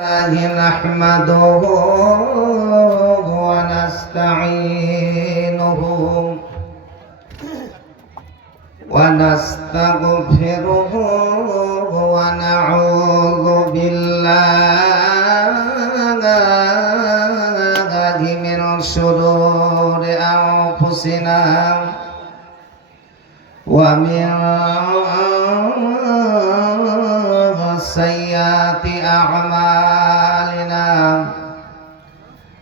نحمده ونستعينه ونستغفره ونعوذ بالله من شرور أنفسنا ومن سيئات أعمالنا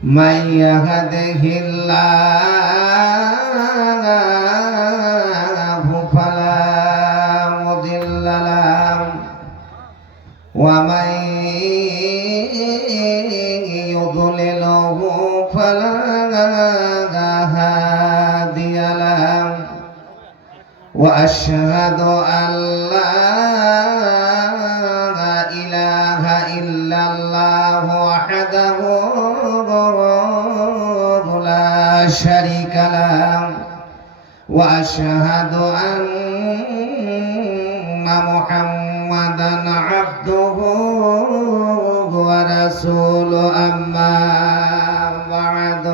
من يهده الله فلا مضل له ومن يضلله فلا هادي له وأشهد أن لا إله إلا الله وحده لا شريك له وأشهد أن محمدا عبده ورسوله أما بعد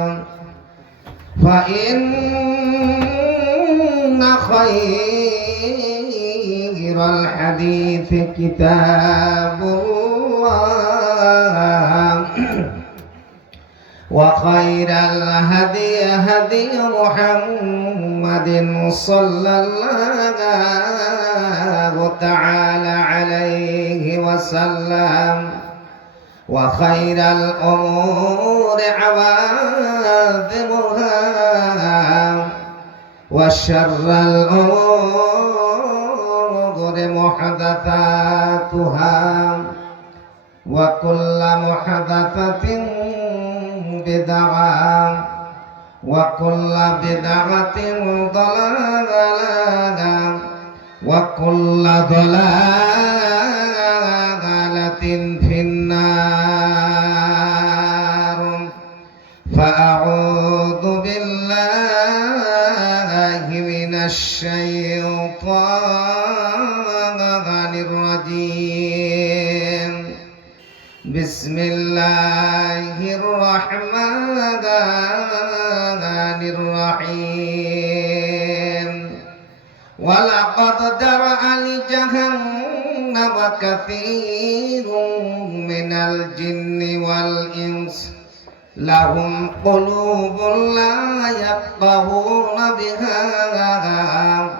فإن خير الحديث كتاب الله وخير الهدي هدي محمد صلى الله تعالى عليه وسلم وخير الأمور عواقبها وشر الأمور محدثاتها وكل محدثة بدعة وكل بدعة ضلالة وكل ضلالة في النار فأعوذ بالله من الشيطان الرجيم بسم الله الرحمن الرحيم ولقد ذرأ لجهنم كثير من الجن والإنس لهم قلوب لا يفقهون بها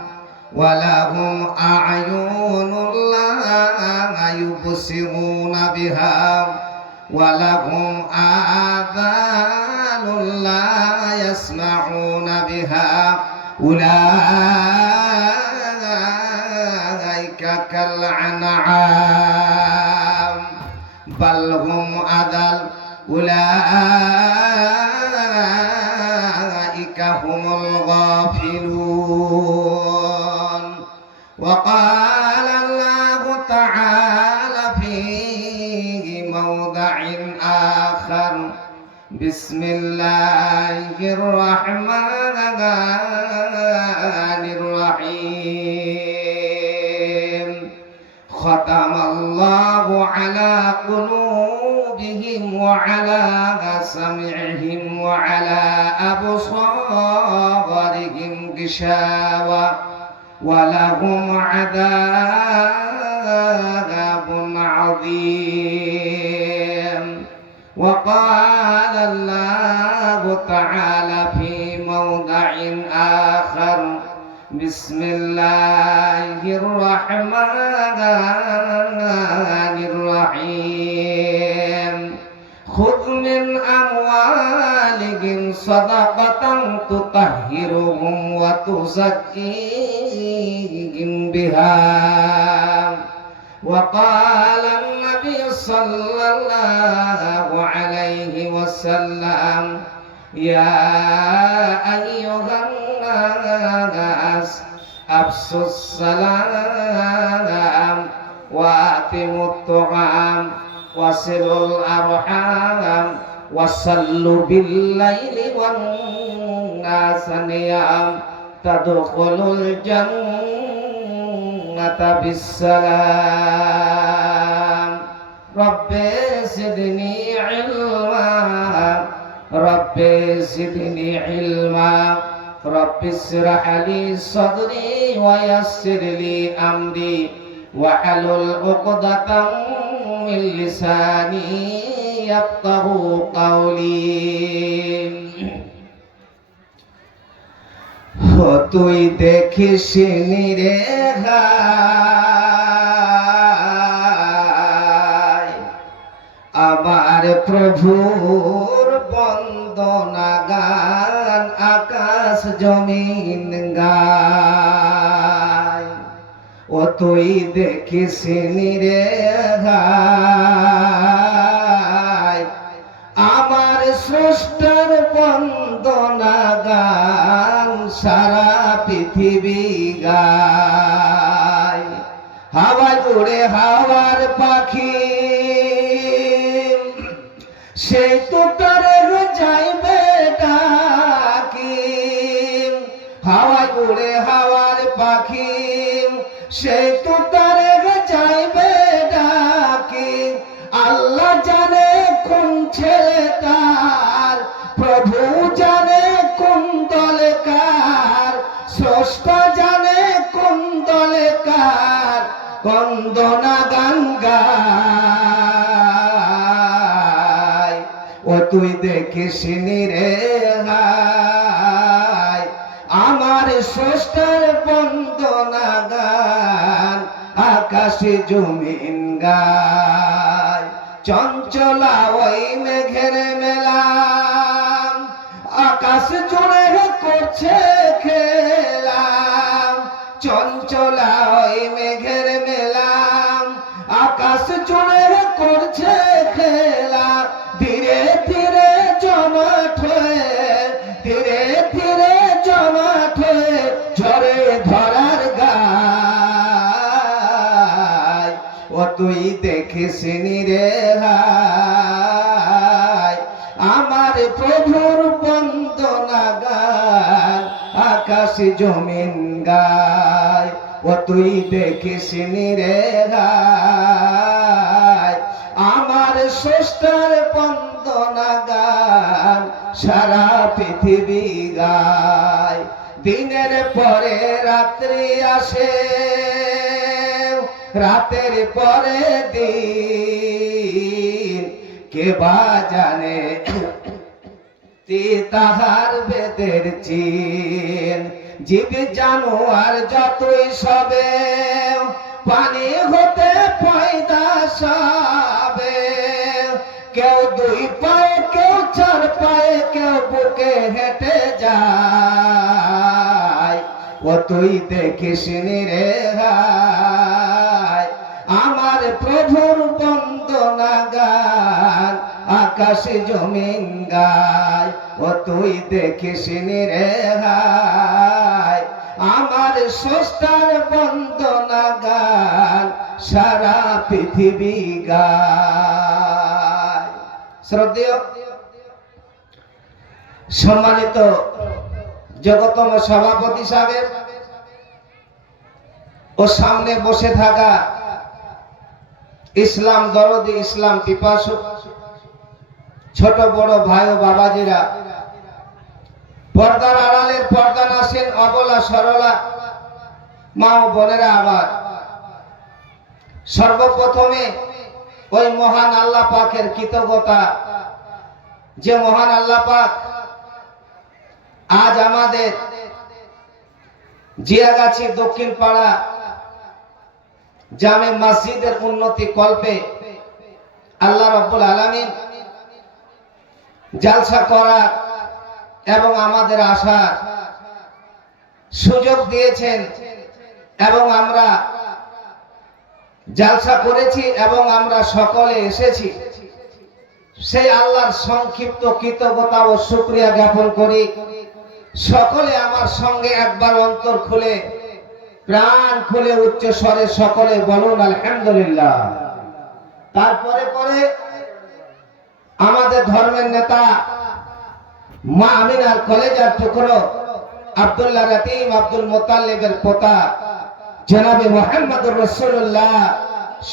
ولهم أعين لا يبصرون بها ولهم آذان لا يسمعون بها أولئك كالأنعام بل هم أضل أولئك هم الغافلون وقال الله تعالى في موضع آخر بسم الله الرحمن الرحيم ختم الله على قلوبهم وعلى سمعهم وعلى أبصارهم غشاوة ولهم عذاب عظيم وقال الله تعالى في موضع آخر بسم الله الرحمن الرحيم خذ من أموالهم صدقة تطهرهم وتزكيهم بها وقال النبي صلى الله عليه وسلم يا أيها الناس أفشوا السلام وأقيموا الطعام وصلوا الأرحام وصلوا بالليل والناس نيام تدخلوا الجنة بالسلام রব্বে জিদনি ইলমা রব্বে জিদনি ইলমা রব্বি ইশরাহ লি সাদরি ওয়া ইয়াসসির লি আমরি ওয়াহলুল উকদাতাম মিন লিসানি ইয়াফকাহু কাওলি। তুই দেখিস রে আমার প্রভুর বন্দনা গান আকাশ জমিন গায়। ও তুই দেখিস রে আমার স্রষ্টার বন্দনা গান সারা পৃথিবী গায়। হাওয়ায় উড়ে হাওয়ার পাখি সেই তো তারে যাইবে ডাকি। হাওয়ায় উড়ে হাওয়ার পাখি সেই তো তারে যাইবে ডাকি। আল্লাহ জানে কোন ছেলে তার, প্রভু জানে কোন দলে কার, স্রষ্টা জানে কোন দলে কার বন্দনা গান গায়। ও তুই দেখিস রে আমার স্রষ্টার বন্দনা গান আকাশে জমিন গায়। চঞ্চলা ওই মেঘের মেলা আকাশ জুড়ে করছে খেলা। চঞ্চলা ওই মেঘের মেলা আকাশ জুড়ে করছে খেলা। ধীরে ধীরে জমাট হয়ে ধীরে ধীরে জমাট হয়ে ঝরে ধরার গায়। ও তুই দেখিস রে আমার প্রভুর বন্দনা গান আকাশ জমিন গায়। ও তুই দেখিস রে আমার স্রষ্টার বন্দনা গান সারা পৃথিবী গায়। দিনের পরে রাত্রি আসে, রাতের পরে দিন, কে বা জানে তাহার বেদের চিন। জীব জানোয়ার যতই সবে পানি হতে পয়দা সবে। কেউ দুই পায়ে কেউ চার পায়ে কেউ বুকে হেঁটে যায়। ও তুই দেখিস রে আমার প্রভুর বন্দনা গান আকাশে জমিন গায়। ও তুই দেখিস রে আমার স্রষ্টার বন্দনা গান সারা পৃথিবী গায়। শ্রদ্ধেয় সম্মানিত জগতম সভাপতি সাহেব ও সামনে বসে থাকা ইসলাম দরদি ইসলাম পিপাসু ছোট বড় ভাই ও বাবাজিরা, পর্দার আড়ালের পর্দা নাসেন অবলা সরলা মা ও বোনেরা, আবার সর্বপ্রথমে ওই মহান আল্লাহ পাকের কৃতজ্ঞতা, যে মহান আল্লাহ পাক আজ আমাদের জিয়াগাছি দক্ষিণ পাড়া জামে মসজিদের উন্নতি কল্পে আল্লাহ রাব্বুল আলামিন জালসা করার এবং আমাদের আসার সুযোগ দিয়েছেন এবং আমরা জালসা করেছি এবং আমরা সকলে এসেছি। সেই আল্লাহর সংক্ষিপ্ত কৃতজ্ঞতা ও শুকরিয়া জ্ঞাপন করি। সকলে আমার সঙ্গে একবার অন্তর খুলে প্রাণ খুলে উচ্চ স্বরে সকলে বলুন আলহামদুলিল্লাহ। তারপরে পরে আমাদের ধর্মের নেতা মা আমিনার কলেজার টুকরো আব্দুল্লাহ রাতিম আব্দুল মুতাল্লিবের পোতা জনাবে মুহাম্মদুর রাসূলুল্লাহ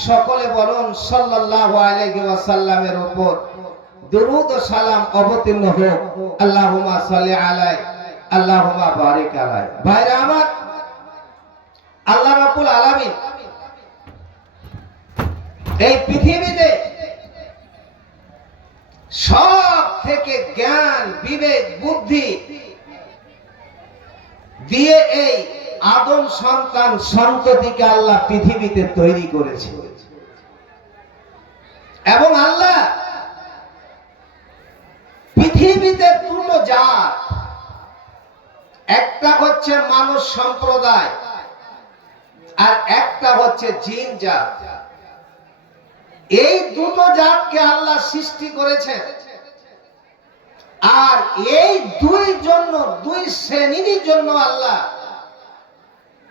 সকলে বলুন সাল্লাল্লাহু আলাইহি ওয়াসাল্লামের উপর দুরূদ ও সালাম অবতীর্ণ হোক। আল্লাহুম্মা সাল্লি আলাইহি আল্লাহুম্মা বারিক আলাইহি। ভাইরা আমার, আল্লাহ রাব্বুল আলামিন এই পৃথিবীতে সব থেকে জ্ঞান, বিবেক, বুদ্ধি দিয়ে এই আদম সন্তান সন্ততিকে আল্লাহ পৃথিবীতে তৈরি করেছে। এবং আল্লাহ পৃথিবীতে দুটো জাত, একটা হচ্ছে মানুষ সম্প্রদায় আর একটা হচ্ছে জিন জাত। এই দুটো জাতকে আল্লাহ সৃষ্টি করেছেন। আর এই দুই শ্রেণীর জন্য আল্লাহ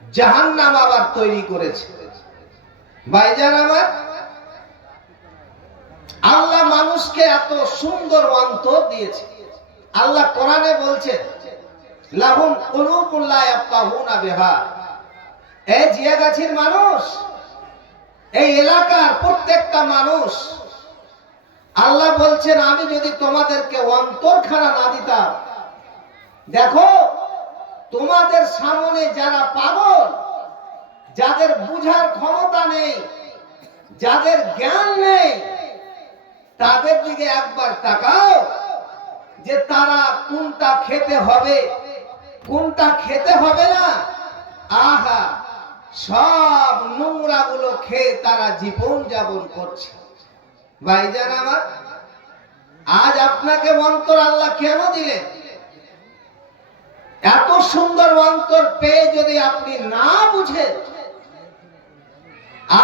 জাহান্নাম আবার তৈরি করেছে। ভাইজান আমার, আল্লাহ মানুষকে এত সুন্দর অন্তর দিয়েছে। আল্লাহ কোরআনে বলছেন, লাহুম কুলুবুন লা ইয়াফকাহুনা বিহা। এই জিয়াগাছির মানুষ, এই এলাকার প্রত্যেকটা মানুষ, আল্লাহ বলছেন আমি যদি তোমাদেরকে অন্তরখানা না দিতাম, দেখো তোমাদের সামনে যারা পাগল, যাদের বুঝার ক্ষমতা নেই, যাদের জ্ঞান নেই, তাদের দিকে একবার তাকাও যে তারা কোনটা খেতে হবে, কোনটা খেতে হবে না। আহা, সব নোংরা গুলো খেয়ে তারা জীবন যাপন করছে। ভাইজান আমার, আজ আপনাকে অন্তর আল্লাহ কেন দিলেন? এত সুন্দর অন্তর পেয়ে যদি আপনি না বুঝেন,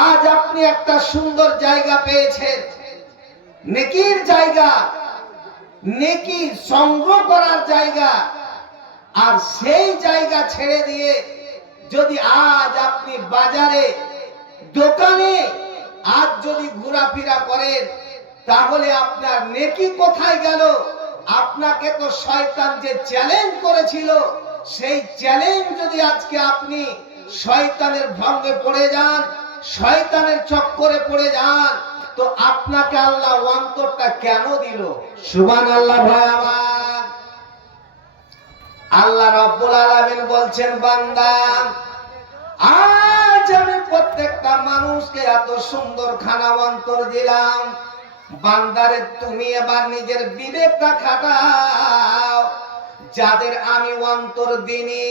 আজ আপনি একটা সুন্দর জায়গা পেয়েছেন, নেকির জায়গা, নেকি সংগ্রহ করার জায়গা, আর সেই জায়গা ছেড়ে দিয়ে যদি আজ আপনি বাজারে, দোকানে আজ যদি ঘোরাফেরা করেন, তাহলে আপনার নেকি কোথায় গেল? আপনাকে তো শয়তান যে চ্যালেঞ্জ করেছিল, সেই চ্যালেঞ্জ যদি আজকে আপনি শয়তানের ভঙ্গে পড়ে যান, শয়তানের চক্করে পড়ে যান, তো আপনাকে আল্লাহ অন্তরটা কেন দিল? সুবহানাল্লাহ। ভাই আমার, আল্লাহ রাব্বুল আলামিন বলছেন, বান্দা আজ আমি প্রত্যেকটা মানুষকে এত সুন্দর খানা অন্তর দিলাম, বান্দারে তুমি এবার নিজের বিবেকটা খাটাও। যাদের আমি অন্তর দিনি,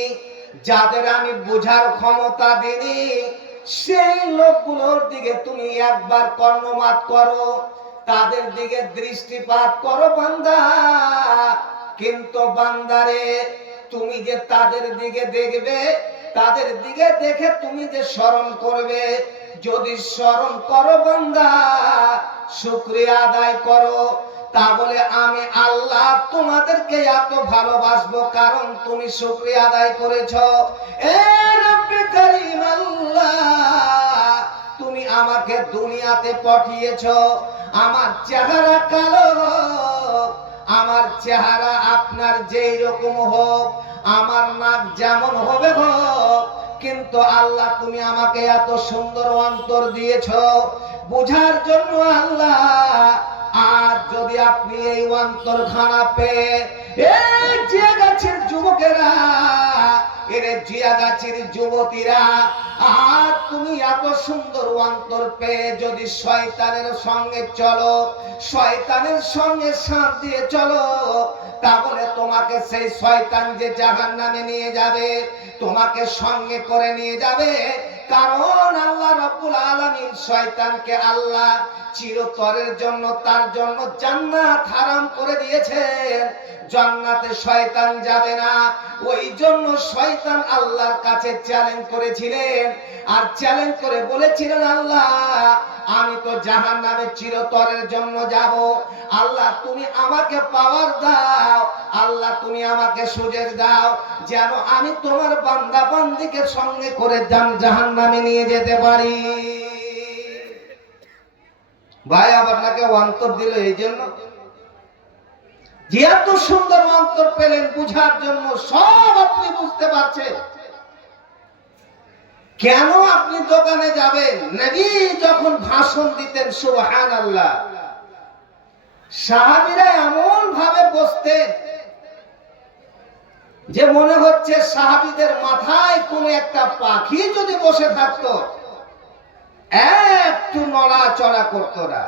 যাদের আমি বুঝার ক্ষমতা দিনি, সেই লোকগুলোর দিকে তুমি একবার কর্ণপাত করো, তাদের দিকে দৃষ্টিপাত করো বান্দা। কিন্তু বান্দারে, তুমি যে তাদের দিকে দেখবে, তাদের দিকে দেখে তুমি যে স্মরণ করবে, যদি স্মরণ করো বান্দা, শুকরিয়া আদায় করো, তাহলে আমি আল্লাহ তোমাদেরকে এত ভালোবাসবো, কারণ তুমি শুকরিয়া আদায় করেছো। এ রব্বে কারীম আল্লাহ, তুমি আমাকে দুনিয়াতে পাঠিয়েছো। আমার চেহারা কালো হোক, আমার চেহারা আপনার যেই রকম হোক, আমার নাক যেমন হবে হোক, কিন্তু আল্লাহ তুমি আমাকে এত সুন্দর অন্তর দিয়েছো বুঝার জন্য। আল্লাহ আজ যদি আপনি এই অন্তর খানা পেয়ে, এই জিয়াগাছির যুবকেরা, এরে জিয়াগাছির যুবতীরা, আর তুমি এত সুন্দর অন্তর পেয়ে যদি শয়তানের সঙ্গে চলো, শয়তানের সঙ্গে সাথ দিয়ে চলো, তাহলে তোমাকে সেই শয়তান যে জাহান্নামে নিয়ে যাবে, তোমাকে সঙ্গে করে নিয়ে যাবে। কারণ আল্লাহ রাব্বুল আলামিন শয়তানকে আল্লাহ চিরতরের জন্য, তার জন্য জান্নাত হারাম করে দিয়েছেন। জান্নাতে শয়তান যাবে না। ওই জন্য শয়তান আল্লাহর কাছে চ্যালেঞ্জ করেছিলেন, আর চ্যালেঞ্জ করে বলেছিলেন, আল্লাহ আমি তো জাহান্নামে চিরতরের জন্য যাব, আল্লাহ তুমি আমাকে পাওয়ার দাও, আল্লাহ তুমি আমাকে সুযোগ দাও, যেন আমি তোমার বান্দা বান্দীকে সঙ্গে করে জাহান্নামে নিয়ে যেতে পারি। ভাই, আপনাকে অন্তর দিল এই জন্য যে এত সুন্দর অন্তর পেলেন বুঝার জন্য, সব আপনি বুঝতে পারছেন। কেন আপনি দোকানে যাবেন? নবী যখন ভাষণ দিতেন সুবহানাল্লাহ, সাহাবীরা এমন ভাবে বসতেন যে মনে হচ্ছে সাহাবীদের মাথায় কোন একটা পাখি যদি বসে থাকতো একটু নড়াচড়া করতো না।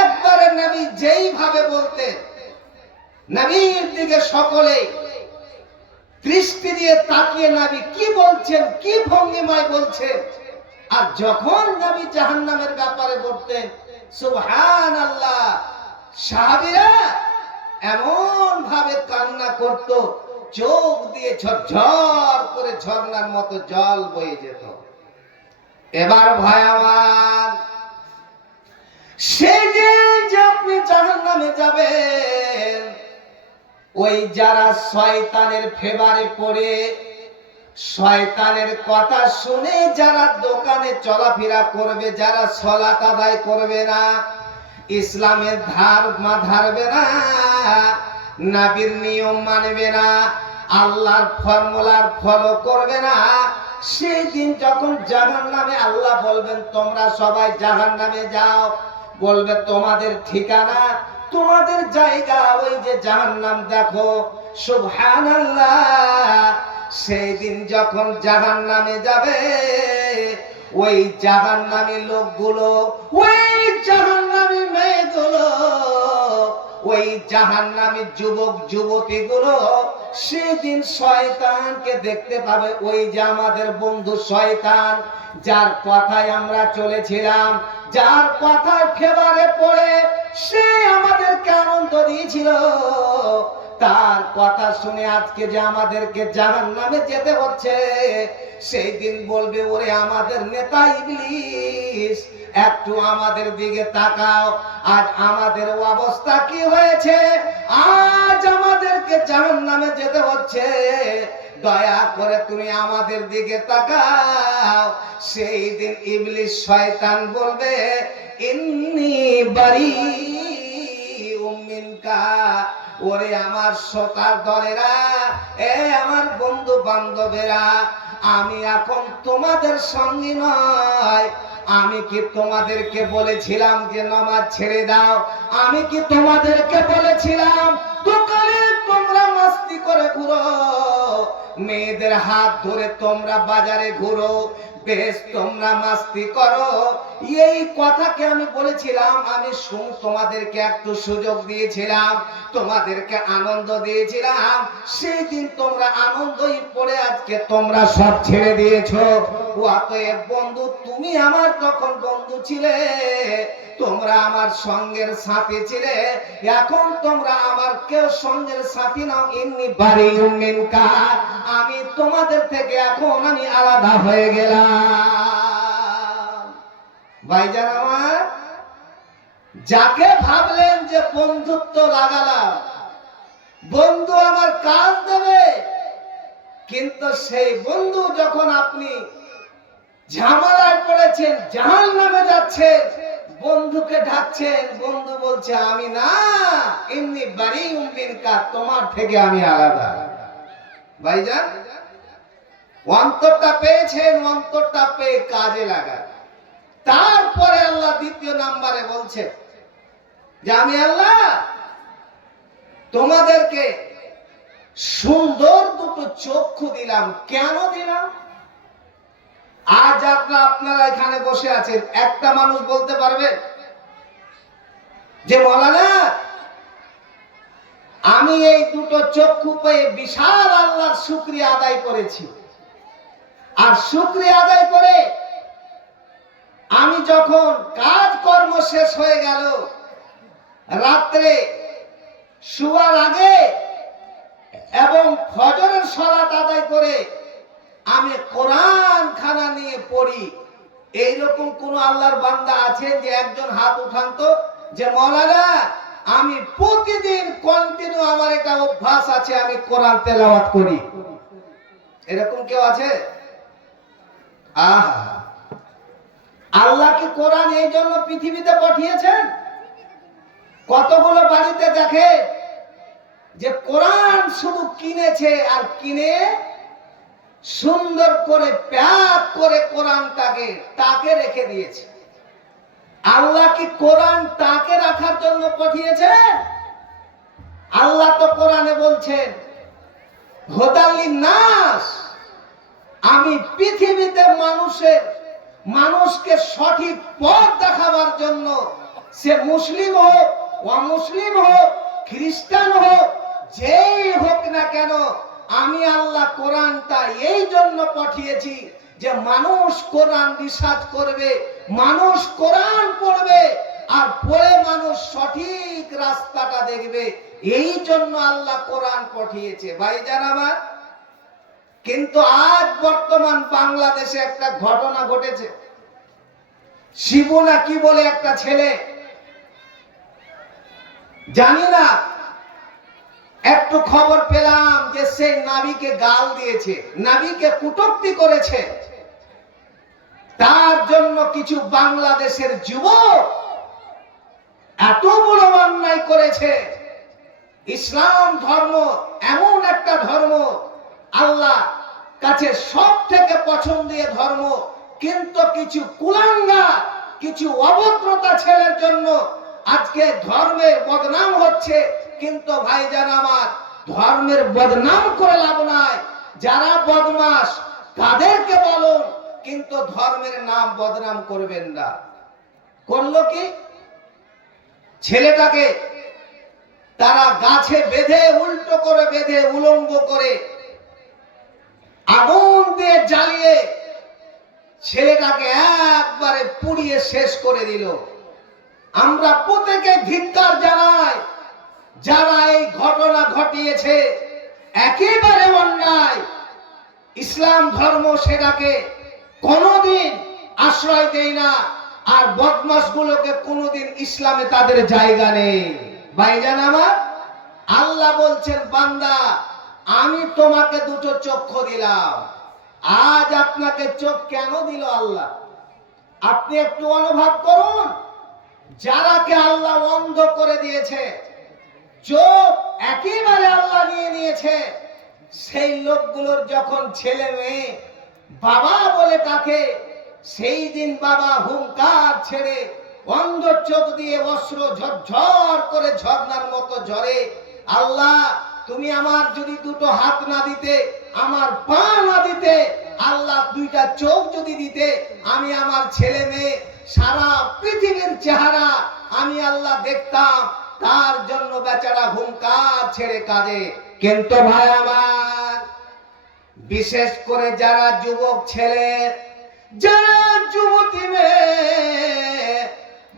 একবারে নবী যেই ভাবে বলতেন, নবীর দিকে সকলে দৃষ্টি দিয়ে তাকিয়ে নবী কি বলছেন, কি ভঙ্গিমায় বলছেন। আর যখন নবী জাহান্নামের ব্যাপারে বলতেন সুবহানাল্লাহ, সাহাবীরা এমন ভাবে কান্না করত, চোখ দিয়ে ঝরঝর করে ঝর্ণার মতো জল বয়ে যেত। এবার ভাই আমার, সেদিন যে আপনি জাহান্নামে যাবেন, ওই যারা শয়তানের ফেভারে পড়ে, শয়তানের কথা শুনে যারা দোকানে চলাফেরা করবে, যারা সালাত আদায় করবে না, ইসলামের ধারবে না, নবীর নিয়ম মানবে না, আল্লাহর ফর্মুলার ফলো করবে না, সেই দিন যখন জাহান্নামে আল্লাহ বলবেন তোমরা সবাই জাহান্নামে যাও, বলবে তোমাদের ঠিকানা, তোমাদের জায়গা ওই যে জাহান্নাম, দেখো। সুবহানাল্লাহ, সেই দিন যখন জাহান্নামে যাবে, ওই জাহান্নামী লোকগুলো, ওই জাহান্নামী মেয়েগুলো, ওই জাহান্নামী যুবক যুবতীগুলো সেদিন শয়তানকে দেখতে পাবে। ওই যে আমাদের বন্ধু শয়তান, যার কথায় আমরা চলেছিলাম, যার কথায় ফেভারে পড়ে সে আমাদেরকে আনন্দ দিয়েছিল, তার কথা শুনে আজকে যে আমাদেরকে জাহান্নামে যেতে হচ্ছে, সেই দিন বলবে ওরে আমাদের নেতা ইবলিস, একটু আমাদের দিকে তাকাও, আজ আমাদের অবস্থা কি হয়েছে, আজ আমাদেরকে জাহান্নামে যেতে হচ্ছে, দয়া করে তুমি আমাদের দিকে তাকাও। সেই দিন ইবলিস শয়তান বলবে ইন্নী বারীউম মিনকা, ওরে আমার শ্রোতার দলেরা, এ আমার বন্ধু বান্ধবেরা, আমি এখন তোমাদের সঙ্গী নয়। আমি কি তোমাদেরকে বলেছিলাম যে নামাজ ছেড়ে দাও? আমি কি তোমাদেরকে বলেছিলাম দোকানে তোমরা মাস্তি করে ঘুরো, মেয়েদের হাত ধরে তোমরা বাজারে ঘুরো, বেশ তোমরা মাস্তি করো? এই কথাকে আমি বলেছিলাম, আমি তোমাদেরকে একটু সুযোগ দিয়েছিলাম, তোমাদেরকে আনন্দ দিয়েছিলাম, সেই দিন তোমরা আনন্দই পড়ে আজকে তোমরা সব ছেড়ে দিয়েছো। অতএব বন্ধু, তুমি আমার তখন বন্ধু ছিলে, তোমরা আমার সঙ্গের সাথী ছিলে, এখন তোমরা আমার কেউ সঙ্গের সাথী নাও। ইন্নী বারীউম মিনকা, আমি তোমাদের থেকে এখন আমি আলাদা হয়ে গেলাম। ভাইজান আমার, যাকে ভাবলেন যে বন্ধুত্ব লাগালাম, বন্ধু আমার কাজ দেবে, কিন্তু সেই বন্ধু যখন আপনি ঝামেলায় পড়েছেন, জাহান্নামে যাচ্ছেন, বন্ধুকে ডাকছেন, বন্ধু বলছে আমি না, ইন্নী বারীউম মিনকা, তোমার থেকে আমি আলাদা। ভাইজান, অন্তরটা পেয়েছেন, অন্তরটা পেয়ে কাজে লাগা। তারপরে আল্লাহ দ্বিতীয় নাম্বারে বলছে যে আমি আল্লাহ তোমাদেরকে সুন্দর দুটো চক্ষু দিলাম। কেন দিলাম? আজ আপনারা এখানে বসে আছেন, একটা মানুষ বলতে পারবে যে মাওলানা আমি এই দুটো চক্ষু পেয়ে বিশাল আল্লাহর শুকরিয়া আদায় করেছি, আর শুকরিয়া আদায় করে আমি যখন কাজকর্ম শেষ হয়ে গেল, রাত্রে শোয়ার আগে এবং ফজরের সালাত আদায় করে আমি কোরআন খানা নিয়ে পড়ি। এইরকম কোন আল্লাহর বান্দা আছেন যে একজন হাত উঠান তো, যে মাওলানা আমি প্রতিদিন কন্টিনিউ, আমার এটা অভ্যাস আছে, আমি কোরআন তেলাওয়াত করি? এরকম কেউ আছে? আহা, আল্লাহ কি কোরআন এই জন্য পৃথিবীতে পাঠিয়েছেন? কতগুলো বাড়িতে দেখে যে কোরআন শুধু কিনেছে, আর কিনে সুন্দর করে প্যাক করে কোরআনটাকে তাকে রেখে দিয়েছে। আল্লাহ কি কোরআন তাকে রাখার জন্য পাঠিয়েছে? আল্লাহ তো কোরআনে বলছেন হুদাল্লিন নাস, আমি পৃথিবীতে মানুষকে সঠিক পথ দেখাবার জন্য, সে মুসলিম হোক, অমুসলিম হোক, খ্রিস্টান হোক, যেই হোক না কেন, আমি আল্লাহ কোরআনটা এই জন্য পাঠিয়েছি যে মানুষ কোরআন রিসার্চ করবে, মানুষ কোরআন পড়বে, আর পড়ে মানুষ সঠিক রাস্তাটা দেখবে। এই জন্য আল্লাহ কোরআন পাঠিয়েছে ভাইজান আমার। কিন্তু আজ বর্তমান বাংলাদেশে একটা ঘটনা ঘটেছে। শিবু না কি বলে একটা ছেলে, জানি না, একটু খবর পেলাম যে সে নবীকে গাল দিয়েছে, নবীকে কটূক্তি করেছে। তার জন্য কিছু বাংলাদেশের যুবক এত বড় অন্যায় করেছে। ইসলাম ধর্ম এমন একটা ধর্ম, আল্লাহ কাছে সব থেকে পছন্দীয় ধর্ম, কিন্তু কিছু কুলাঙ্গা, কিছু অভদ্রতা ছেলের জন্য আজকে ধর্মের বদনাম হচ্ছে। কিন্তু ভাইজান আমার, ধর্মের বদনাম করে লাভ নাই। যারা বদমাশ তাদেরকে বলুন, কিন্তু ধর্মের নাম বদনাম করবেন না। করলো কি? ছেলেটাকে তারা গাছে বেঁধে, উল্টো করে বেঁধে, উলঙ্গ করে আগুন দিয়ে জ্বালিয়ে ছেলেটাকে একবারে পুড়িয়ে শেষ করে দিল। আমরা প্রত্যেকে ধিক্কার জানাই যারা এই ঘটনা ঘটিয়েছে, একেবারে অন্যায়। ইসলাম ধর্ম সেটাকে কোনোদিন আশ্রয় দেয় না, আর বদমাশ গুলোকে কোনোদিন ইসলামে তাদের জায়গা নেই। ভাইজান আমার, আল্লাহ বলছেন বান্দা, আমি তোমাকে দুটো চক্ষু দিলাম। আজ আপনাকে চোখ কেন দিল আল্লাহ? আপনি একটু অনুভব করুন। যারাকে আল্লাহ অন্ধ করে দিয়েছে, চোখ একেবারে আল্লাহ নিয়ে নিয়েছে, সেই লোকগুলোর যখন ছেলে মেয়ে বাবা বলে তাকে, সেই দিন বাবা হুঙ্কার ছেড়ে অন্ধ চোখ দিয়ে অশ্রু ঝরঝর করে ঝর্ণার মতো ঝরে। আল্লাহ, তুমি আমার যদি দুটো হাত না দিতে, আমার পা না দিতে, আল্লাহ দুইটা চোখ যদি দিতে, আমি আমার ছেলে মেয়ে সারা পৃথিবীর চেহারা আমি আল্লাহ দেখতাম। তার জন্য বেচারা হুঙ্কার ছেড়ে কাঁদে। কিন্তু ভাই আমার, বিশেষ করে যারা যুবক ছেলে, যারা যুবতী মেয়ে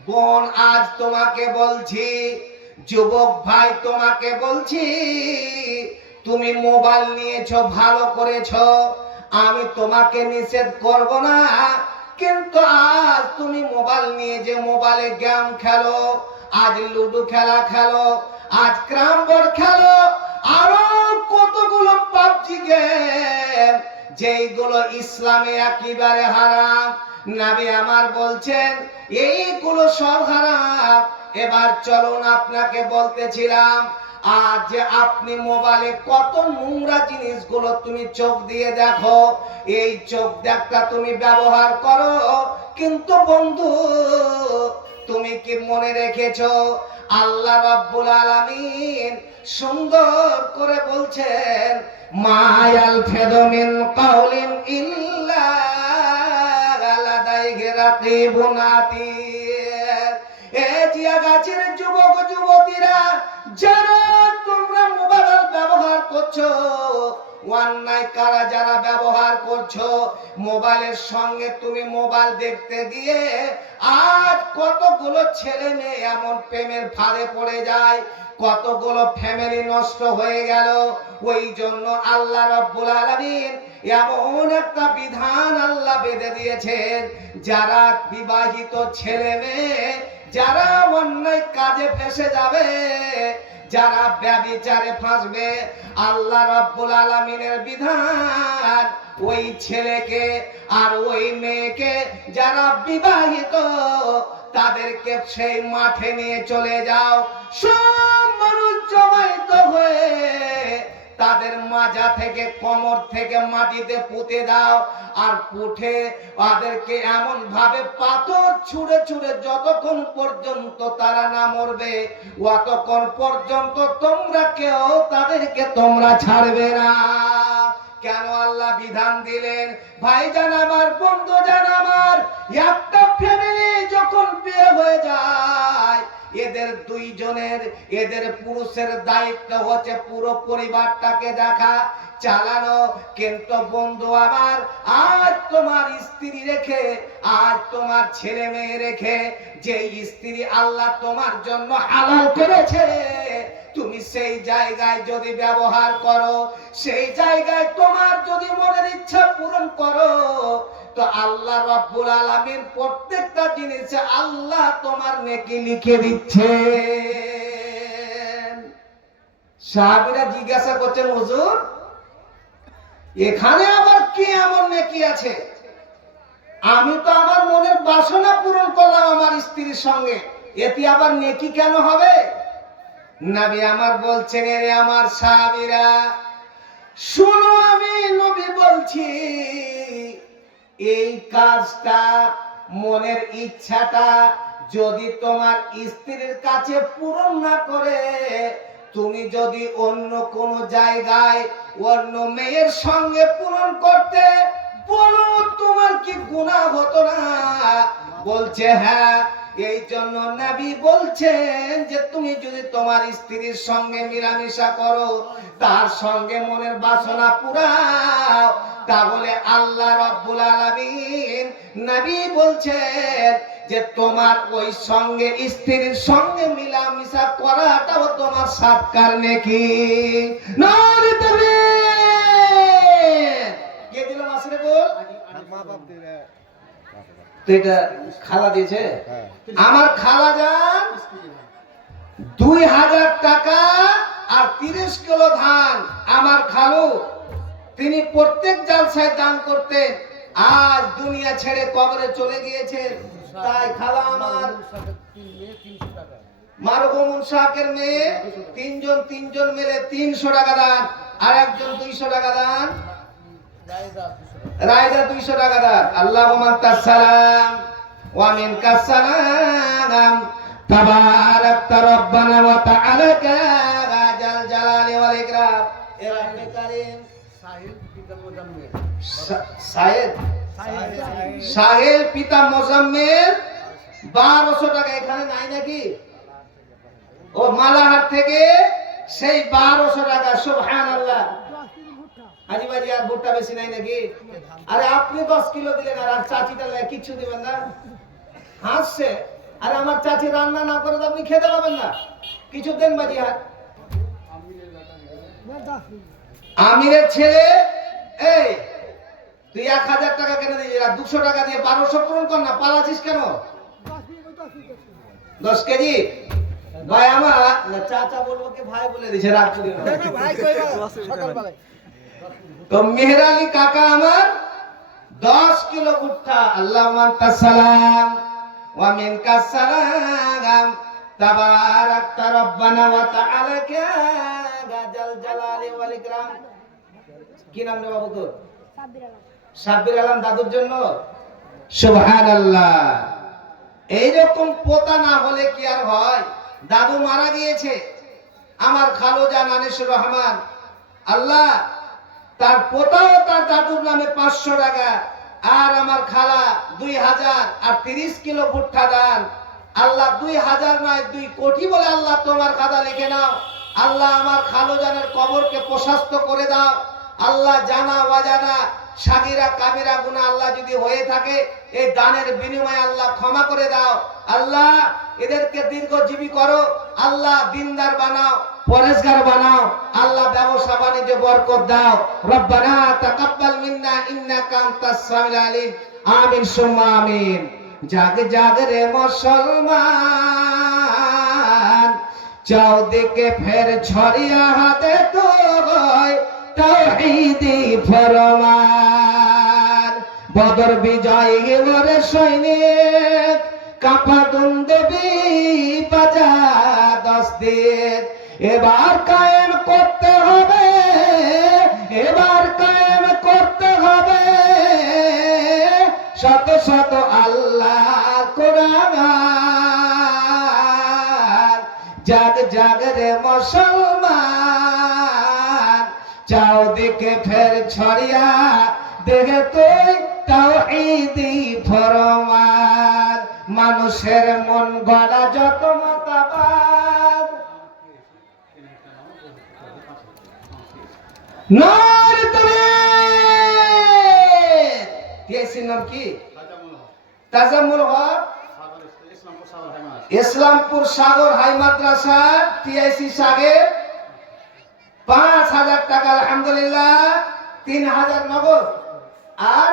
বোন, আজ তোমাকে বলছি, যুবক ভাই তোমাকে বলছি, তুমি মোবাইল নিয়েছো, ভালো করেছো, আমি তোমাকে নিষেধ করব না। কিন্তু আজ তুমি মোবাইল নিয়ে যে মোবাইলে গেম খেলো, আজ লুডো খেলা খেলো, আজ ক্যারাম বোর্ড খেলো, আরো কতগুলো পাবজি গেম, যেইগুলো ইসলামে একেবারে হারাম। নবী আমার বলছেন এইগুলো সব হারাম। এবার চলুন, আপনাকে বলতেছিলাম, আজ যে আপনি মোবাইলে কত নোংরা জিনিসগুলো তুমি চোখ দিয়ে দেখো, এই চোখ দেখা তুমি ব্যবহার করো। কিন্তু বন্ধু, তুমি কি মনে রেখেছো আল্লাহ রাব্বুল আলামিন সুন্দর করে বলছেন, মায়াল ফেদমিন কাউলিন ইল্লা লাদাইহি রাকিবুন আতীদ। এ জিয়া গাছের যুবক যুবতীরা, যারা তোমরা মোবাইল ব্যবহার করছো, অন্যায় কারা যারা ব্যবহার করছো, মোবাইলের সঙ্গে তুমি মোবাইল দেখতে গিয়ে আজ কতগুলো ছেলে মেয়ে এমন প্রেমের ফাঁদে পড়ে যায়, কতগুলো ফ্যামিলি নষ্ট হয়ে গেল। ওই জন্য আল্লাহ রাব্বুল আলামিন এমন একটা বিধান আল্লাহ বেঁধে দিয়েছেন, যারা বিবাহিত ছেলে মেয়ে যারা অন্যায় কাজে ফেসে যাবে, যারা ব্যভিচারে ফাঁসবে, আল্লাহ রাব্বুল আলামিনের বিধান ওই ছেলেকে আর ওই মেয়েকে যারা বিবাহিত, তাদেরকে সেই মাঠে নিয়ে চলে যাও। সব মানুষ জমায়েত হয়ে তাদের মাজা থেকে কোমর থেকে মাটিতে পুঁতে দাও, আর পুঁতে তাদেরকে এমন ভাবে পাথর ছুঁড়ে ছুঁড়ে যতক্ষণ পর্যন্ত তারা না মরবে ততক্ষণ পর্যন্ত তোমরা কেউ তাদেরকে তোমরা ছাড়বে না। কেন আল্লাহ বিধান দিলেন? ভাইজান আমার, বন্ধুজান আমার, একটা ফ্যামিলি যখন বিয়ে হয়ে যায় এদের দুইজনের, এদের পুরুষের দায়িত্ব হচ্ছে পুরো পরিবারটাকে দেখা, চালানো। কিন্তু বন্ধু আমার, আজ তোমার স্ত্রী রেখে, আজ তোমার ছেলে মেয়ে রেখে, যে স্ত্রী আল্লাহ তোমার জন্য হালাল করেছে, তুমি সেই জায়গায় যদি ব্যবহার করো, সেই জায়গায় তোমার যদি মনের ইচ্ছা পূরণ করো, তো আল্লাহ রাব্বুল আলামিন প্রত্যেকটা জিনিসে আল্লাহ তোমার নেকি লিখে দিচ্ছে। সাহাবীরা জিজ্ঞাসা করছেন, হুজুর এখানে আবার কি এমন নেকি আছে? আমি তো আমার মনের বাসনা পূরণ করলাম আমার স্ত্রীর সঙ্গে, এতে আবার নেকি কেন হবে? নবী আমার বলছেন, এরে আমার সাহাবীরা শুনো, আমি নবী বলছি, এই কাজটা, মনের ইচ্ছাটা যদি তোমার স্ত্রীর কাছে পূরণ না করে, তুমি যদি অন্য কোন জায়গায় অন্য মেয়ের সঙ্গে পূরণ করতে বলো, তোমার কি গুনাহ হতো না? বলছে হ্যাঁ। এই জন্য নবী বলছেন যে তুমি যদি তোমার স্ত্রীর সঙ্গে মিলামিশা করো, তার সঙ্গে মনের বাসনা পুরাও, তাহলে আল্লাহ রাব্বুল আলামিন নবী বলছেন যে তোমার ওই সঙ্গে, স্ত্রীর সঙ্গে মিলামিশা করাটাও তোমার সাতকার নেকি। নারে তাকবীর! কে দিল মাসরে বল? মা বাপ দিলে। তো এটা খালা দিয়েছে। আমার খালা যান 2000 টাকা আর 30 কিলো ধান আমার খালু, তিনি প্রত্যেক জালসায় দান করতেন। আজ দুনিয়া ছেড়ে কবরে চলে গিয়েছেন। তাই খালা আমার মারহুম শাকের মেয়ে তিনজন মিলে 300 টাকা দান, আর একজন 200 টাকা দান, রায়দা 200 টাকা দান। আল্লাহুম্মা তাসসালাম ওয়া মিনকাস সালাম, তাবারাকতা রব্বানা ওয়া তাআলাকা জাল জালালি ওয়াল ইকরাম। এ রব্বে কারীম সাহেল পিতা মোজাম্মেল 1200 টাকা। এখানে নাই নাকি? ও মালাহাট থেকে সেই 1200 টাকা। সুবহানাল্লাহ। আজিবাজি আর ভুট্টা বেশি নাই নাকি? আরে আপনি 10 কিলো দিলেন, আর চাচিটা কিছু দিবেন না? হাসছে। আরে আমার চাচি রান্না না করে তো আপনি খেতে পাবেন না, কিছু দেন বাজি হাত। আমিরের ছেলে, এই তুই 1000 টাকা কেন দিয়েছিস? 200 টাকা দিয়ে 1200 পূরণ কর না, পালাছিস কেন? 10 কেজি ভাই আমার না, চাচা বলবো কি ভাই বলে দিছে, রাগ করিও না ভাই, কইবা সকালবেলায়। তো মেহরালি কাকা আমার 10 কিলো ভুট্টা। আল্লাহুম্মা তাসসালাম ওয়া মিনকাস সালাম, তাবারাকতা রব্বানা ওয়া তাআলাকা জাল জালালি ওয়াল ইকরাম। কি নাম রে বাবু তোর? সাব্বির আলম দাদুর জন্য। সুবহানাল্লাহ। এইরকম পোতা না হলে কি আর হয়? দাদু মারা গিয়েছে, আমার খালু জান আনিসুর রহমান, আল্লাহ তার পোতাও তার দাদুর নামে 500 টাকা, আর আমার খালা 2000 আর 30 কিলো ভুট্টা দান। আল্লাহ 2000 নয় 2 কোটি বলে আল্লাহ তোমার খাতা লিখে নাও। আল্লাহ আমার খালু জানের কবরকে প্রশস্ত করে দাও। আল্লাহ জানা অজানা সাগীরা কাবিরা গুনাহ আল্লাহ যদি হয়ে থাকে, এই দানের বিনিময়ে আল্লাহ ক্ষমা করে দাও। আল্লাহ এদেরকে দীর্ঘজীবী করো, আল্লাহ দিনদার বানাও, পরেশগার বানাও, আল্লাহ ব্যবসা বাণিজ্যে বরকত দাও। রব্বানা তাকাব্বাল মিন্না ইন্নাকা আনতাস সামিউল আলিম। আমিন সুম্মা আমিন। জাগ জাগ রে মুসলমান, চারদিকে ফের ছড়িয়া হাতে তোর তাওহীদি ফরমান। বদর বিজয় ওরে সৈনিক, কাঁপা দুন্দবি বাজা 10 দিন। এবার কায়েম করতে হবে আল্লাহ কোরআন জাগ জাগ রে মুসলমান চাও দিকে ফের ছড়িয়া দেখে তুই তাওহীদি ফরমান মানুষের মন গড়া যত মতবাদ নার তাকবীর টিআইসি নাম কি তাজাম্মুল হক ইসলামপুর সাগর হাই মাদ্রাসা টিআইসি সাগর 5000 টাকা আলহামদুলিল্লাহ 3000 নগদ আর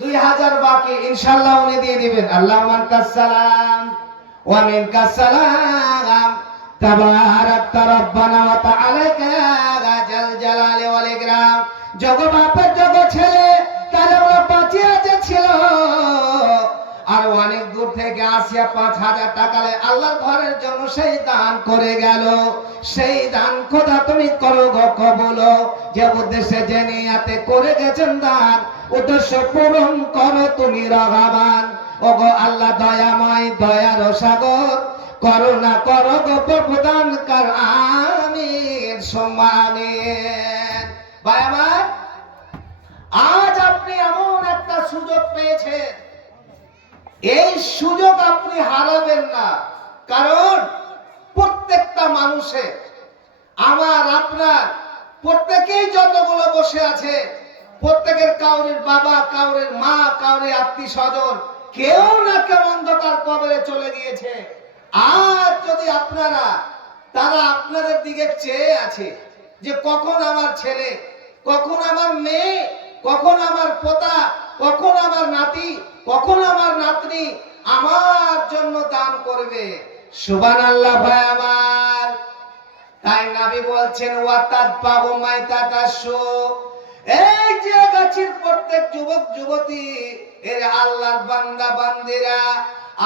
2000 বাকি ইনশাআল্লাহ উনি দিয়ে দিবেন আল্লাহুম্মা আনতাস সালাম ওয়া মিনকাস সালাম তাবারাকতা রব্বানা ওয়া তাআলাকা জাল জালালি ওয়াল ইকরাম জগ বাপের জগ ছেলে তার ওরা বাঁচিয়ে যে ছিল আর অনেক দূর থেকে আসিয়া 5000 টাকা আল্লাহর ঘরের জন্য সেই দান করে গেল সেই দান খোদা তুমি করো গো কবুল যে উদ্দেশ্যে যে নিয়াতে করে গেছেন দান উদ্দেশ্য পূরণ করো তুমি রহমান ওগো আল্লাহ দয়াময় দয়ার সাগর করুণা করো গো প্রদান কর আমিন সুম্মা আমিন ভাই আমার আজ আপনি এমন একটা সুযোগ পেয়েছেন এই সুযোগ আপনি হারাবেন না কারণ প্রত্যেকটা মানুষের আমার আপনার প্রত্যেকেই যতগুলো বসে আছে প্রত্যেকের কাউরের বাবা কাউরের মা কাউরের আত্মীয় স্বজন কেউ না কেউ অন্ধকার কবরে চলে গিয়েছে আজ যদি আপনারা তারা আপনাদের দিকে চেয়ে আছে যে কখন আমার ছেলে কখন আমার মেয়ে কখন আমার পোতা কখন আমার নাতি কখন আমার নাতনি আমার জন্য দান করবে সুবহানাল্লাহ ভাই আমার তাই নবী বলছেন ওয়াতাদ পাবো মাইতাতাশু এই যে গাছের প্রত্যেক যুবক যুবতী এর আল্লাহর বান্দা বান্দিরা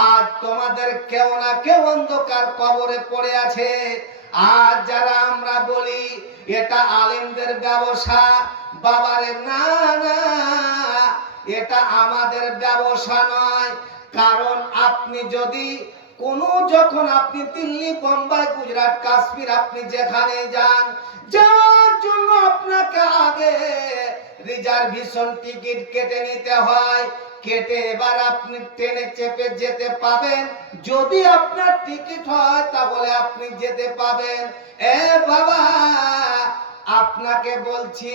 আজ তোমাদের কেউ না কেউ অন্ধকার কবরে পড়ে আছে আজ যারা আমরা বলি এটা আলেমদের ব্যবসা বাবারে না না এটা আমাদের ব্যবসা নয় কারণ আপনি যদি যখন আপনি দিল্লি বোম্বাই গুজরাট কাশ্মীর আপনি যেখানে যান যাওয়ার জন্য আপনাকে আগে রিজার্ভেশন টিকিট কেটে নিতে হয় কেটে এবার আপনি ট্রেনে চেপে যেতে পাবেন যদি আপনার টিকিট হয় তাহলে আপনি যেতে পাবেন এ বাবা আপনাকে বলছি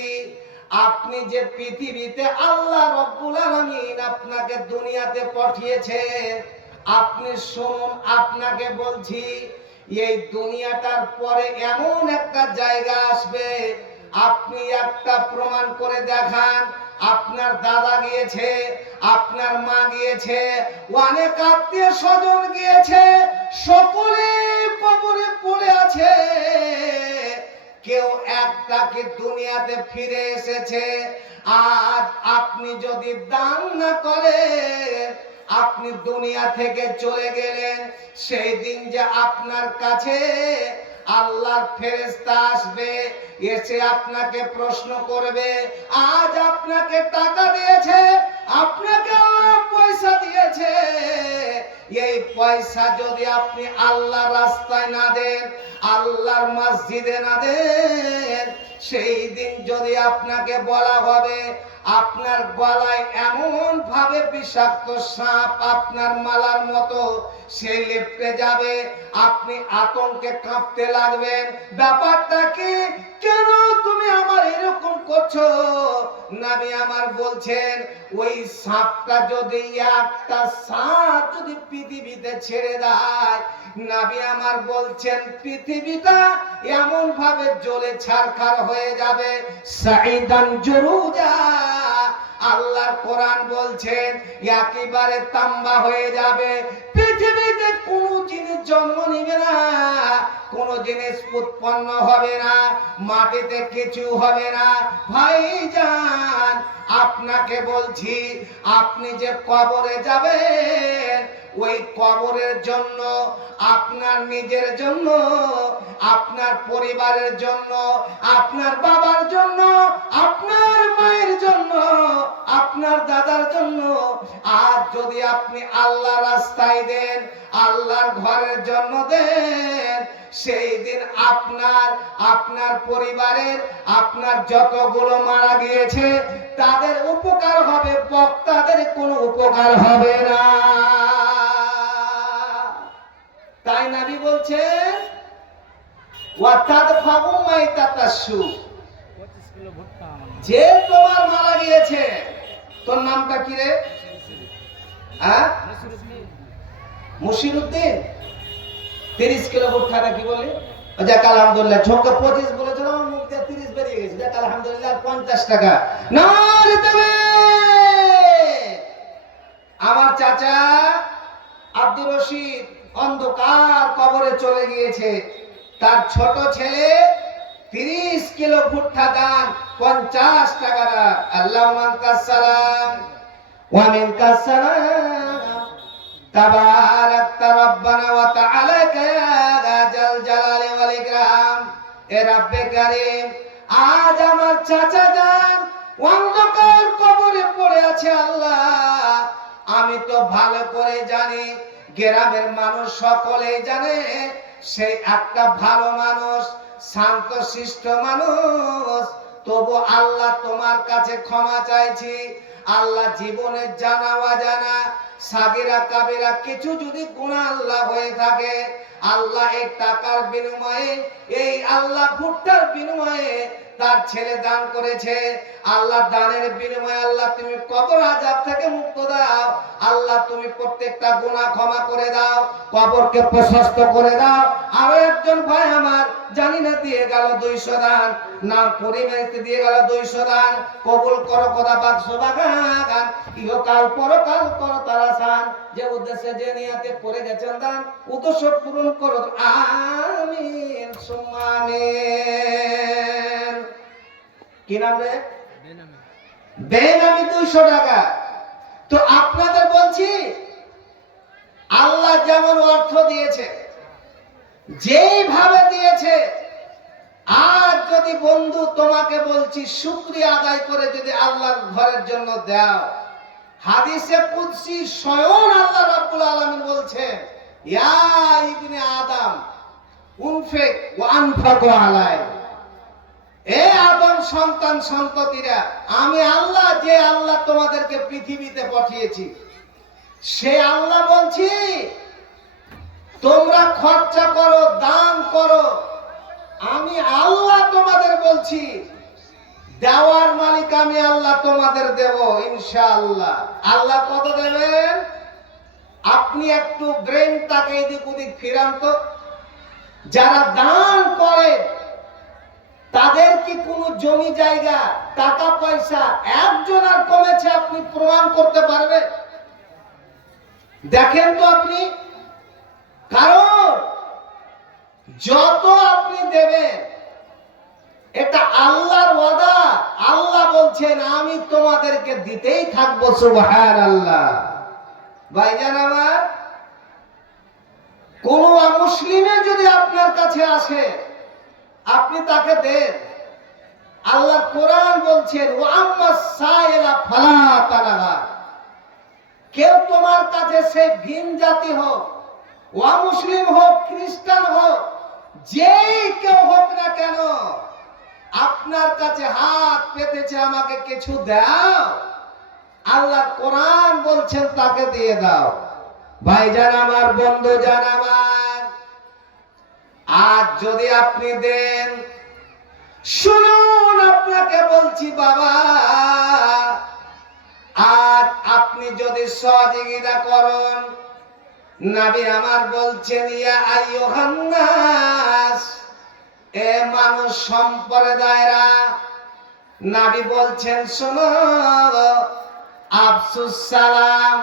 আপনি যে পৃথিবীতে আল্লাহ রব্বুল আলামিন আপনাকে দুনিয়াতে পাঠিয়েছেন আপনি শুনুন আপনাকে বলছি এই দুনিয়াটার পরে এমন একটা জায়গা আসবে আপনি একটা প্রমাণ করে দেখান আপনার দাদা গিয়েছে আপনার মা গিয়েছে অনেক আত্মীয় স্বজন গিয়েছে সকলে কবরে পড়ে আছে কেউ একটাকে দুনিয়াতে ফিরে এসেছে আজ আপনি যদি দান না করেন আপনি দুনিয়া থেকে চলে গেলেন সেই দিন যে আপনার কাছে আল্লাহর ফেরেশতা আসবে এসে আপনাকে প্রশ্ন করবে আজ আপনাকে টাকা দিয়েছে আপনাকে আল্লাহ পয়সা দিয়েছে এই পয়সা যদি আপনি আল্লাহর রাস্তায় না দেন আল্লাহর মসজিদে না দেন সেই দিন যদি আপনাকে বলা হবে আপনার গলায় এমন ভাবে বিষাক্ত সাপ আপনার মালার মতো সে লেপ্টে যাবে আপনি আতঙ্কে কাঁপতে লাগবেন ব্যাপারটা কি কেন তুমি আমার এরকম করছো নবী আমার বলছেন ওই সাপটা যদি একটা সাপ যদি পৃথিবীতে ছেড়ে দেয় নবী আমার বলছেন পৃথিবীটা এমন ভাবে জ্বলে ছারখার হয়ে যাবে সাইদান জুরুজা আল্লাহর কোরআন বলছেন একেবারে তাম্বা হয়ে যাবে পৃথিবীতে কোনো জিনিস জন্ম নিবে না কোনো জিনিস উৎপন্ন হবে না মাটিতে কিছু হবে না ভাইজান আপনাকে বলছি আপনি যে কবরে যাবেন ওই কবরের জন্য আপনার নিজের জন্য আপনার পরিবারের জন্য আপনার বাবার জন্য আপনার মায়ের জন্য আপনার আপনার দাদার জন্য। আর যদি আপনি আল্লাহ রাস্তায় দেন, আল্লাহর ঘরের জন্য দেন, সেই দিন আপনার পরিবারের আপনার যতগুলো মারা গিয়েছে তাদের উপকার হবে, বক্তাদের কোনো উপকার হবে না। তাই নবী বলছেন ওয়াতাদফাউ মাইতাতাসু, যে তোমার মারা গিয়েছে, তোর নামটা কি রে? মুশিরউদ্দিন। 30 কিলো ভুট্টা কি বলে? যাক আলহামদুলিল্লাহ, ঝোঁকে 25 বলেছিল, আমার মুখ দিয়ে 30 বেরিয়ে গেছে। যাক আলহামদুলিল্লাহ, 50 টাকা। নারে তাকবীর। আমার চাচা আব্দুর রশিদ অন্ধকার কবরে চলে গিয়েছে। তার ছোট ছেলে 30 কিলো ভুট্টা দান, 50 টাকা দান। আল্লাহুম্মা কাসসালাম ওয়া মিনকাস সালাম তাবারাকতা রব্বানা ওয়া তাআলাকা ইয়া জাল জালালি ওয়াল ইকরাম। এ রব্বে কারীম, আজ আমার চাচা যান অন্ধকার কবরে পড়ে আছে। আল্লাহ, আমি তো ভালো করে জানি, গ্রামের মানুষ সকলেই জানে সেই একটা ভালো মানুষ, শান্ত শিষ্ট মানুষ। তবু আল্লাহ তোমার কাছে ক্ষমা চাইছি। আল্লাহ, জীবনের জানা অজানা সাগিরা কাবিরা কিছু যদি গুনাহ আল্লাহ হয়ে থাকে, আল্লাহ এই টাকার বিনিময়ে, এই আল্লাহ ভুট্টার বিনিময়ে তার ছেলে দান করেছে, আল্লাহ দানের বিনিময়ে আল্লাহ তুমি কবর আযাব থেকে মুক্ত দাও। আল্লাহ তুমি প্রত্যেকটা গুনাহ ক্ষমা করে দাও, কবরকে প্রশস্ত করে দাও। আর একজন ভাই আমার জানি না দিয়ে গেল 200 দান, না পরিবেশে দিয়ে গেল 200 দান। কবুল করো খোদা পাক সুবহানাল্লাহ, ইহকাল পরকাল করো তারা সান। যে উদ্দেশ্যে যে নিয়তে পড়ে গেছেন দান, উদ্দেশ্য পূরণ করো। আমিন সুম্মা আমিন। কি নাম রে? বেনামি 200 টাকা। তো আপনাদের বলছি, আল্লাহ যেমন অর্থ দিয়েছে, যেইভাবে দিয়েছে, আজ যদি বন্ধু তোমাকে বলছি শুকরিয়া আদায় করে যদি আল্লাহর ঘরের জন্য দাও, হাদিসে কুদসি স্বয়ং আল্লাহ রাব্বুল আলামিন বলছেন, ইয়া ইবনে আদম উনফিক ওয়া আনফাকু আলাই। এ আদম সন্তান সন্ততিরা, আমি আল্লাহ, যে আল্লাহ তোমাদেরকে পৃথিবীতে পাঠিয়েছি, সে আল্লাহ বলছি তোমরা খরচা করো, দান করো। আমি আল্লাহ তোমাদের বলছি, দেওয়ার মালিক আমি আল্লাহ, তোমাদের দেব ইনশাআল্লাহ। আল্লাহ কত দেবেন? আপনি একটু ব্রেনটাকে এদিক ওদিক ফিরান তো। যারা দান করে তাদের কি কোনো জমি জায়গা, টাকা পয়সা একজন আর কমেছে আপনি প্রমাণ করতে পারবেন? দেখেন তো আপনি। কারণ যত আপনি দেবেন, এটা আল্লাহর ওয়াদা। আল্লাহ বলছেন আমি তোমাদেরকে দিতেই থাকবো। সুবহানাল্লাহ। ভাইজান আমার, কোন মুসলিমে যদি আপনার কাছে আসে, আপনি তাকে দেন। আল্লাহ কোরআন বলছেন ওয়া আম্মাস সাইলা ফালা তানাহা। কেউ তোমার কাছে সে ভিন জাতি হোক, ওয়া মুসলিম হোক, খ্রিস্টান হোক, যেই কেউ হোক না কেন, আপনার কাছে হাত পেতেছে আমাকে কিছু দাও, আল্লাহ কোরআন বলছেন তাকে দিয়ে দাও। ভাইজান আমার, বন্ধু জান আমার, আজ যদি আপনি দেন, শুনুন আপনাকে বলছি বাবা, আজ আপনি যদি সহযোগিতা করেন, নবী আমার বলছেন ইয়া আইয়ুহান নাস, এ মানুষ সম্প্রদায়রা, নবী বলছেন শোনো, আফসুস সালাম,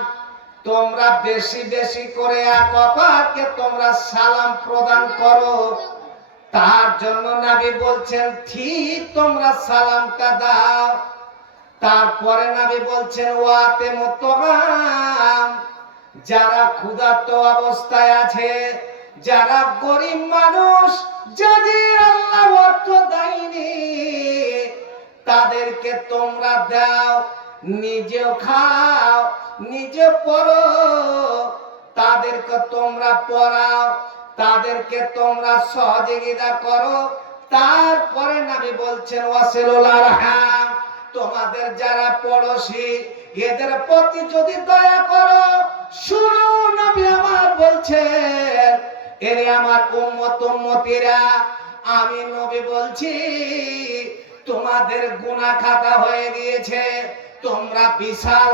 তোমরা বেশি বেশি করে এক অপরকে তোমরা সালাম প্রদান করো। তার জন্য নবী বলছেন ঠিক তোমরা সালামটা দাও। তারপরে নবী বলছেন ওয়াতে মুতআম, যারা ক্ষুধার্ত অবস্থায় আছে, যারা গরিব মানুষ, যদি আল্লাহ অর্থ দেয়নি, তাদেরকে তোমরা দাও। নিজেও খাও, নিজে পড়ো, তাদেরকে তোমরা পড়াও, তাদেরকে তোমরা সহযোগিতা করো। তারপরে নবী বলছেন ওয়াসিলুল আরহাম, তোমাদের যারা পড়োশী এদের প্রতি যদি দয়া করো। শুনো নবী আমার বলছেন, এরে আমার উম্মত উম্মতিরা, আমি নবী বলছি তোমাদের গুনাহ খাতা হয়ে গিয়েছে। তোমরা বিশাল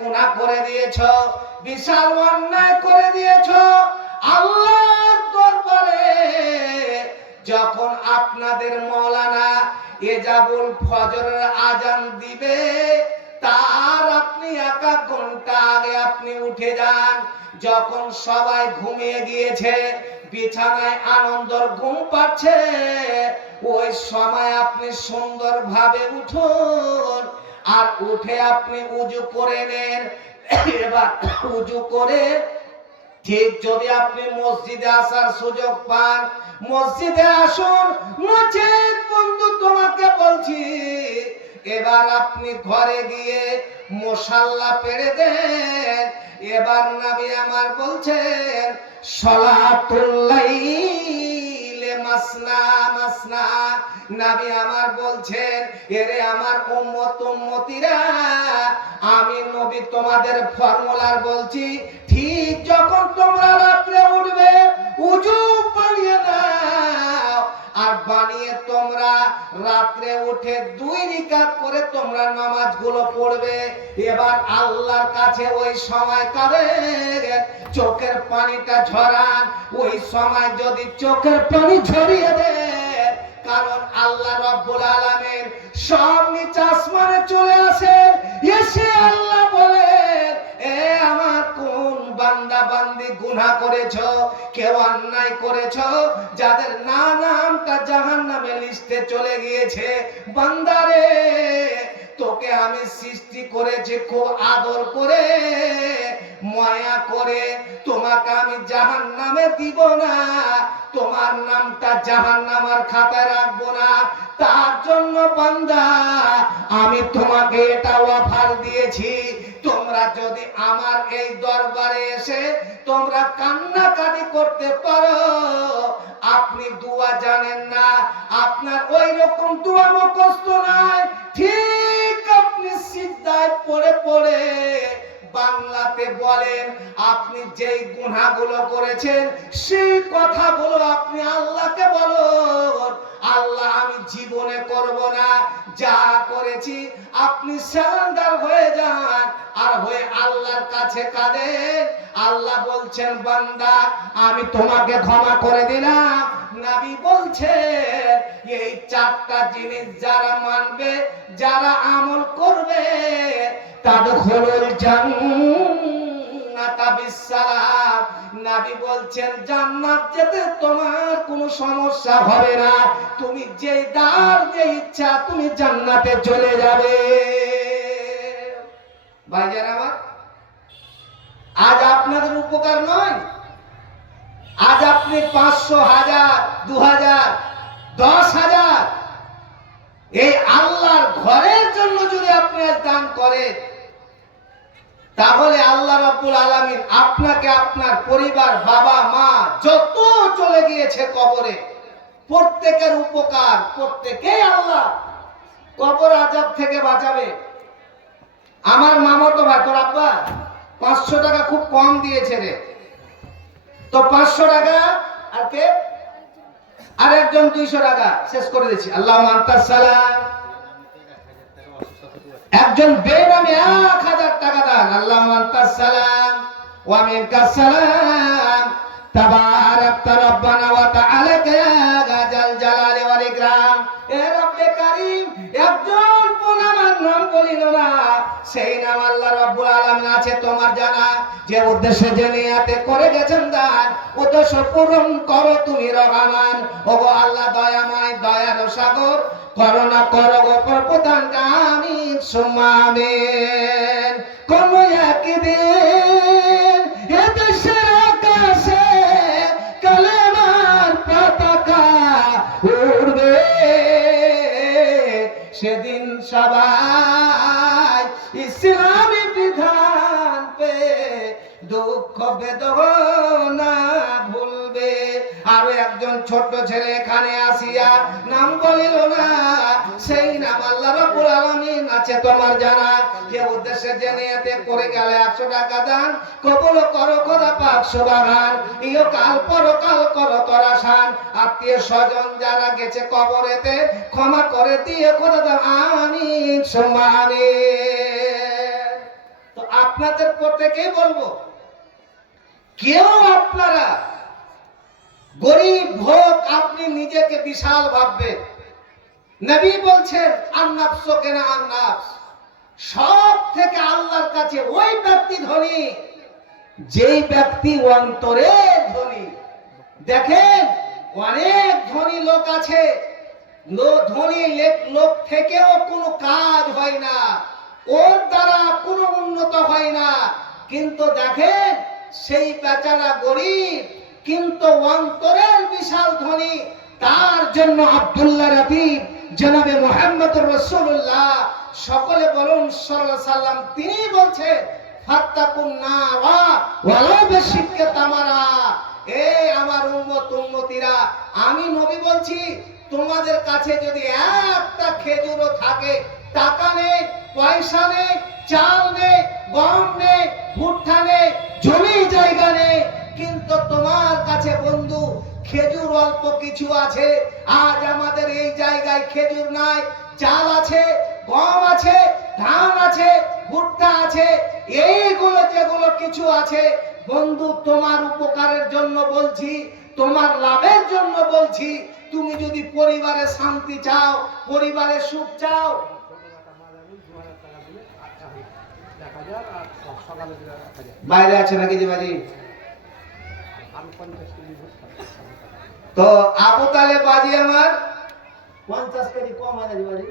গুনাহ করে দিয়েছো, বিশাল অন্যায় করে দিয়েছো। আল্লাহর দরবারে যখন আপনাদের মাওলানা এজাবুল ফজরের আজান দিবে, তার আপনি 1 ঘন্টা আগে আপনি উঠে যান। যখন সবাই ঘুমিয়ে গিয়েছে, বিছানায় আনন্দর ঘুম পাচ্ছে, ওই সময় আপনি সুন্দরভাবে উঠুন, আর উঠে আপনি উজু করে নেন। এবার উজু করে ঠিক যদি আপনি মসজিদে আসার সুযোগ পান, মসজিদে আসুন। মসজিদ বন্ধু তোমাকে বলছি, এবার আপনি ঘরে গিয়ে মুসাল্লা পেড়ে দেন। এবার নবী আমার বলছেন সালাতুল লাইলে মাসনা মাসনা। নবী আমার বলছেন, এরে আমার উম্মত উম্মতিরা, আমি নবী তোমাদের ফর্মুলার বলছি। ঠিক যখন তোমরা রাত্রে উঠবে, উজু বানিয়ে নাও, আর বানিয়ে তোমরা রাত্রে উঠে 2 রাকাত করে তোমরা নামাজগুলো পড়বে। এবার আল্লাহর কাছে ওই সময় কাঁদেন, চোখের পানিটা ঝরান। ওই সময় যদি চোখের পানি ঝরিয়ে দেন, কারণ আল্লাহ রাব্বুল আলামিন সব নিচে আসমানে চলে আসেন। এসে আল্লাহ বলেন, এ আমার কোন বান্দা বান্দি গুনাহ করেছো, কেউ অন্যায় করেছো, যাদের নামটা জাহান্নামের লিস্টে চলে গিয়েছে, বান্দারে তোকে আমি সৃষ্টি করেছি খুব আদর করে, মায়া করে। তোমাকে আমি জাহান্নামে দিব না, তোমার নামটা জাহান্নামের খাতায় রাখবো না। তার জন্য বান্দা আমি তোমাকে এটা অফার দিয়েছি, তোমরা যদি আমার এই দরবারে এসে তোমরা কান্নাকাটি করতে পারো। আপনি দোয়া জানেন না, আপনার ওই রকম দোয়া মুখস্থ নাই, ঠিক আপনি সিজদায় পড়ে পড়ে বাংলাতে বলেন, আপনি যেই গুনাহগুলো করেছেন সেই কথাগুলো আপনি আল্লাহকে বলুন, আল্লাহ আমি জীবনে করব না, যা করেছি আপনি সারেন্ডার হয়ে যান, আর হয়ে আল্লাহর কাছে কাঁদেন। আল্লাহ বলছেন, বান্দা আমি তোমাকে ক্ষমা করে দিলাম। নবী বলছেন, এই 4টা জিনিস যারা মানবে, যারা আমল করবে, তাদখুলুল জান্নাতা বিসসালাম। নবী বলছেন, জান্নাত যেতে তোমার কোনো সমস্যা হবে না, তুমি যে দ্বার যে ইচ্ছা তুমি জান্নাতে চলে যাবে। ভাইজান আমার, আজ আপনাদের উপকার নয়, আজ আপনি 500, 1000, 2000, 10,000 এই আল্লাহর ঘরের জন্য যদি আপনি আজ দান করেন, তাহলে আল্লাহ রাব্বুল আলামিন আপনাকে, আপনার পরিবার, বাবা মা যত চলে গিয়েছে কবরে, প্রত্যেকের উপকার, প্রত্যেকেই আল্লাহ কবর আযাব থেকে বাঁচাবে। আমার মামাতো ভাই, তোর আব্বা 500 টাকা খুব কম দিয়েছে রে, তো 500 টাকা আর কে, আর একজন 200 টাকা শেষ করে দিচ্ছি। আল্লাহ আনতাস সালাম। একজন বেনামে 1000 টাকা দান। আল্লাহ আনতাস সালাম ওয়া মিনকাস সালাম তাবারাকতা রব্বানা ওয়া তাআলাকা ইয়া জাল জালালি ওয়াল ইকরাম। এ রব্বে কারীম, একজন পুনামার নাম বলিল না, সেই নাম আল্লাহ রাব্বুল আলামিন আছে তোমার জানা। যে উদ্দেশ্যে যে নিয়াতে করে গেছেন দান, উদ্দেশ্য পূরণ করো তুমি রহমান। ওগো আল্লাহ দয়াময়, দয়ার সাগর, করুণা করো গো প্রদান আমিন সুম্মা আমিন। কোন একদিন এ দেশের আকাশে কালেমার পতাকা উড়বে, সেদিন সবাই ইসলামী বিধান পে দুঃখ বেদনা ভুলবে। আরো একজন ছোট ছেলে এখানে আসিয়া নাম বলিল না, সেই নাম আল্লাহ রাব্বুল আলামিন আছে তোমার জানা। যে উদ্দেশ্যে জেনে এতে করে গেলে 100 টাকা দান, কবুল করো খোদা পাক সুবহান। ইও কাল পরকাল করো তোরা শান, আত্মীয় স্বজন যারা গেছে কবরেতে ক্ষমা করে দিয়ে খোদা দাও আমিন সুম্মা আমিন। তো আপনাদের প্রত্যেকেই বলবো, কেউ আপনারা গরিব হোক, আপনি নিজেকে বিশাল ভাববেন। নবী বলছেন আন্নাফসু কেনা আন্নাফস, সব থেকে আল্লাহর কাছে ওই ব্যক্তি ধনী যেই ব্যক্তি অন্তরে ধনী। দেখেন অনেক ধনী লোক আছে, ধনী লোক থেকেও কোনো কাজ হয় না, ওর দ্বারা কোনো উন্নত হয় না। কিন্তু দেখেন সেই বেচারা গরিব কিন্তু অন্তরের বিশাল ধনী। তার জন্য আব্দুল্লাহ রফিক জনাবে মুহাম্মদুর রাসূলুল্লাহ সকলে বলুন সাল্লাল্লাহু আলাইহি সাল্লাম, তিনি বলছেন ফাত্তাকুন নারা ওয়ালা বিশিক্কি তামারা। এ আমার উম্মতিরা, আমি নবী বলছি তোমাদের কাছে যদি একটা খেজুরও থাকে, টাকা নেই, পয়সা নেই, চাল নেই, গম নেই, ভুট্টা নেই, জমি জায়গা নেই, কিন্তু তোমার কাছে বন্ধু খেজুর অল্প কিছু আছে। আজ আমাদের এই জায়গায় খেজুর নাই, চাল আছে, গম আছে, ধান আছে, ভুট্টা আছে, এইগুলো যেগুলো কিছু আছে বন্ধু তোমার উপকারের জন্য বলছি, তোমার লাভের জন্য বলছি। তুমি যদি পরিবারে শান্তি চাও, পরিবারে সুখ চাও, বাইরে আছে নাকি যে বাজি? তো আবু তালেব বাজি আমার 50 কেজি কম হয় নাকি বাজি?